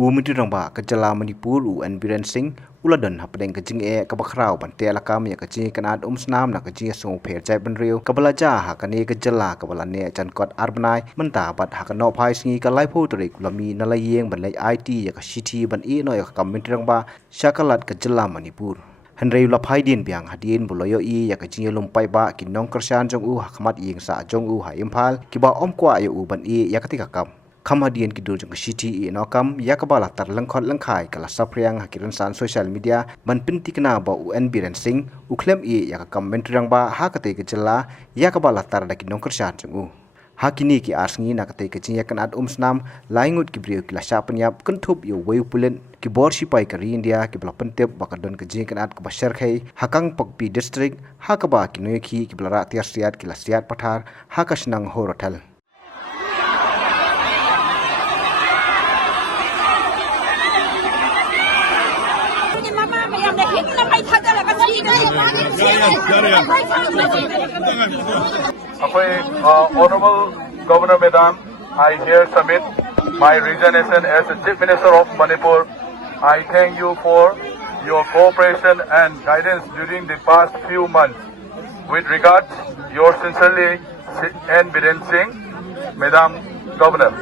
อูมิตรรังบะกัจจลามณีปูรูอันบิเรนซิงอุลดันฮับเดงกจิงกับบักคราวบันเตละกามยกจิงกันอาดสนามนักจิงส่งเพจใจบันเรียวกับบลาจ้าหากันเอกัจจลากับบลาเนจันกอดอาร์บนายมันตาบัดหากันนอพายสิงกันไล่พูดตริกลมีนลายเยงบันไลไอทียกชิทีบันอีนอยกับมิตรรังบะชากลัดกัจจลามณีปูฮันเรียวละพายดินเบียงฮัดดินบุลอยอียกจิงลมไปบะกินน้องกระชานจงอูหักมัดยิงสะจงอูหายอิมพาลกิบะอมกว่าอยู่บันอียกติกะกำคำฮดีนกิดูจงชิทีอีนอกัมยากบาลตัดลังคอดลังขายกัลสัพเรียงหักิรันสารโซเชียลมีเดียมันเป็นติกนาบ่อุเอ็นบีเรนซิงอุเคลมอียากกัมเมนตรังบาฮักเตกจลายากบาลตัดดักินองกระชานจงอูฮักินีกิอาร์สงีนักเตกจิงยากันอัดสนามลายงุดกิบริวกิลาชาปัญญากันทุบอยู่วัยปุเลนกิบอร์ชิไปกรีอินเดียกิบลาปันเทปบักดอนกจิงกันอัดกับเชอร์เคฮักังปักปีดิสตริกฮักบากินอยคีกิบลาระเตียสยาดกิลาสยาดปัทาร์ฮักชนังโฮรทัลHonorable Governor Medan, I here submit my resignation as the Chief Minister of Manipur. I thank you for your cooperation and guidance during the past few months. With regards, yours sincerely, N. Biren Singh, Madam Governor.